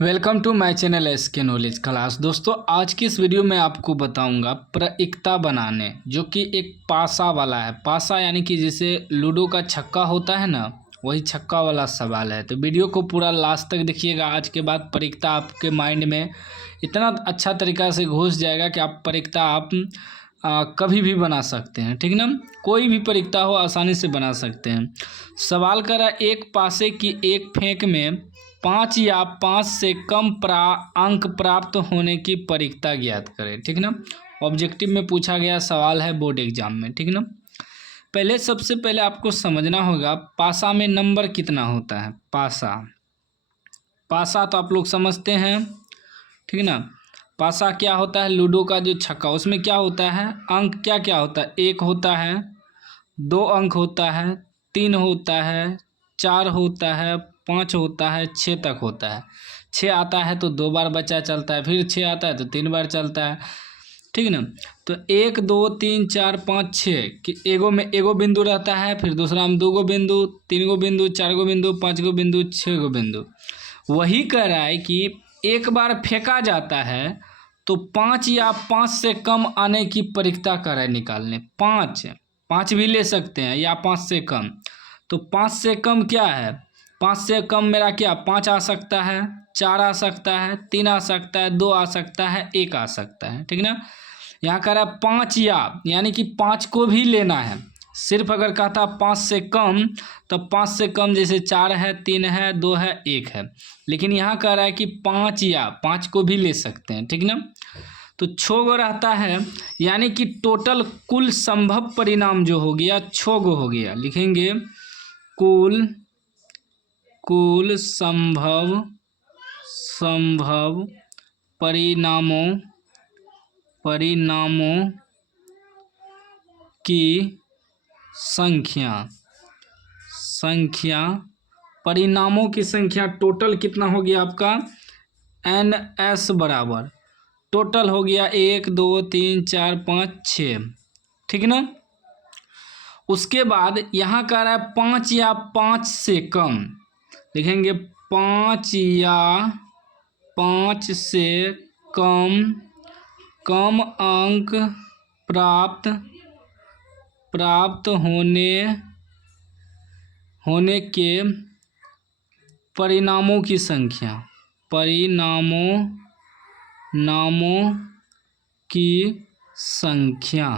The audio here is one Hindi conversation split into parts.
Welcome to my channel SK knowledge class. दोस्तों, आज की इस वीडियो में आपको बताऊंगा प्रइक्ता बनाने, जो कि एक पासा वाला है। पासा यानी कि जैसे लूडो का छक्का होता है ना, वही छक्का वाला सवाल है। तो वीडियो को पूरा लास्ट तक देखिएगा। आज के बाद प्रइक्ता आपके माइंड में इतना अच्छा तरीका से घुस जाएगा कि आप प्रइक्ता कभी भी बना सकते हैं। ठीक ना, कोई भी प्रइक्ता हो आसानी से बना सकते हैं। सवाल करा, एक पासे की एक फेंक में 5 या 5 से कम अंक प्राप्त होने की प्रइक्ता ज्ञात करें। ठीक ना, ऑब्जेक्टिव में पूछा गया सवाल है बोर्ड एग्जाम में। ठीक ना, सबसे पहले आपको समझना होगा पासा में नंबर कितना होता है। पासा तो आप लोग समझते हैं। ठीक ना, पासा क्या होता है? लूडो का जो छक्का, उसमें क्या होता है? अंक क्या क्या होता है? 1 होता है, 2 अंक होता है, 3 होता है, 4 होता है, 5 होता है, 6 तक होता है। 6 आता है तो 2 बार बच्चा चलता है, फिर 6 आता है तो 3 बार चलता है। ठीक ना, तो 1 2 3 4 5 6 कि एगो में एगो बिंदु रहता है, फिर दूसरा में 2 गो बिंदु, 3 गो बिंदु, 4 गो बिंदु, 5 गो बिंदु, 6 गो बिंदु। वही कह रहा है कि एक बार फेंका जाता है तो 5 या 5 से कम आने की प्रइक्ता करें निकालने। 5 भी ले सकते हैं या 5 से कम। तो 5 से कम क्या है? 5 से कम मेरा क्या? 5 आ सकता है, 4 आ सकता है, 3 आ सकता है, 2 आ सकता है, 1 आ सकता है। ठीक ना, यहाँ कह रहा है 5 यानी कि 5 को भी लेना है। सिर्फ अगर कहता 5 से कम, तो 5 से कम जैसे 4 है, 3 है, 2 है, 1 है। लेकिन यहाँ कह रहा है कि 5 को भी ले सकते हैं। ठीक ना, तो 6 गो रहता है, यानी कि टोटल कुल संभव परिणाम जो हो गया 6 गो हो गया। लिखेंगे कुल संभव परिणामों की संख्या परिणामों की संख्या टोटल कितना हो गया आपका? NS बराबर टोटल हो गया 1 2 3 4 5 6। ठीक ना, उसके बाद यहाँ कह रहा है 5 या 5 से कम। लिखेंगे 5 या 5 से कम अंक प्राप्त होने के परिणामों की संख्या।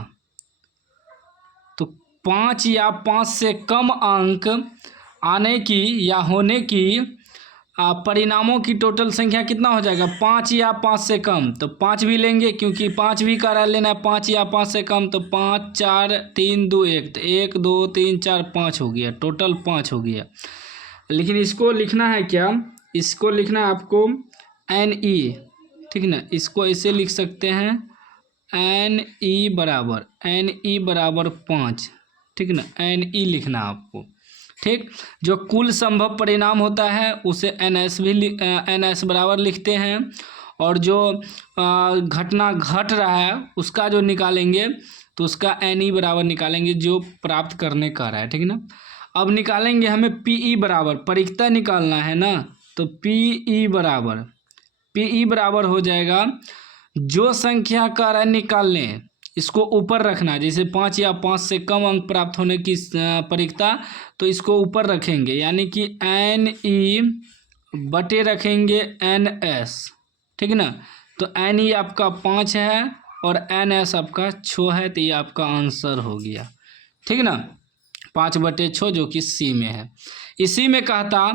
तो 5 या 5 से कम अंक आने की या होने की परिणामों की टोटल संख्या कितना हो जाएगा? 5 या 5 से कम, तो 5 भी लेंगे क्योंकि 5 भी करा लेना है। 5 या 5 से कम, तो 5 4 3 2 1, तो 1 2 3 4 5 हो गया, टोटल 5 हो गया। लेकिन इसको लिखना है क्या? इसको लिखना है आपको NE। ठीक ना, इसको ऐसे लिख सकते हैं NE बराबर 5। ठीक ना, NE लिखना आपको। ठीक, जो कुल संभव परिणाम होता है उसे NS बराबर लिखते हैं, और जो घटना घट रहा है उसका जो निकालेंगे तो उसका NE बराबर निकालेंगे, जो प्राप्त करने का रहा है। ठीक ना, अब निकालेंगे हमें PE बराबर, प्रइक्ता निकालना है ना, तो PE बराबर हो जाएगा, जो संख्या का रहा निकालने इसको ऊपर रखना। जैसे 5 या 5 से कम अंक प्राप्त होने की प्रइक्ता, तो इसको ऊपर रखेंगे, यानी कि NE बटे रखेंगे NS। ठीक ना, तो NE आपका 5 है और NS आपका 6 है, तो ये आपका आंसर हो गया। ठीक ना, 5/6 जो कि C में है। इसी में कहता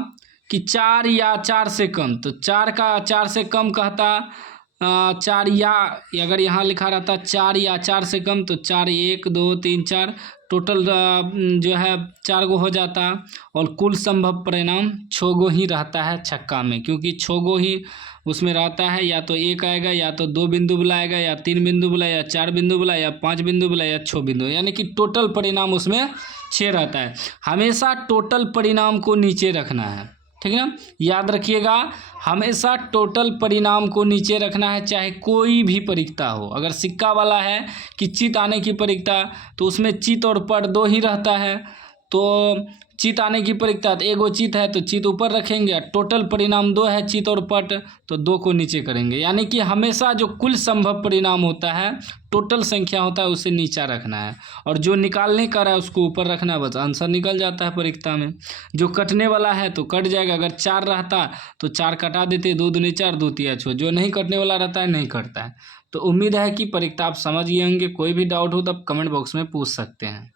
कि 4 या 4 से कम, तो 4 से कम कहता 4 या, अगर यहाँ लिखा रहता 4 या 4 से कम, तो 4 1 2 3 4 टोटल जो है 4 गो हो जाता। और कुल संभव परिणाम 6 गो ही रहता है छक्का में, क्योंकि 6 गो ही उसमें रहता है। या तो 1 आएगा, या तो 2 बिंदु बुलाएगा, या 3 बिंदु बुलाए, या 4 बिंदु बुलाए, या 5 बिंदु बुलाए, या 6 बिंदु, यानी कि टोटल परिणाम उसमें 6 रहता है। हमेशा टोटल परिणाम को नीचे रखना है। ठीक है ना, याद रखिएगा, हमेशा टोटल परिणाम को नीचे रखना है, चाहे कोई भी प्रइक्ता हो। अगर सिक्का वाला है कि चित आने की प्रइक्ता, तो उसमें चित और पड़ 2 ही रहता है, तो चित आने की परीक्षा, तो एगो चित है तो चित ऊपर रखेंगे, टोटल परिणाम 2 है चित और पट, तो 2 को नीचे करेंगे। यानी कि हमेशा जो कुल संभव परिणाम होता है, टोटल संख्या होता है, उसे नीचा रखना है, और जो निकालने का है उसको ऊपर रखना है, बस आंसर निकल जाता है परीक्षा में। जो कटने वाला है तो कट जाएगा, अगर 4 रहता तो 4 कटा देते, 2 दूनी 4, 2 तिया 6। जो नहीं कटने वाला रहता है नहीं कटता है। तो उम्मीद है कि परीक्षा आप समझ गए होंगे। कोई भी डाउट हो तो आप कमेंट बॉक्स में पूछ सकते हैं।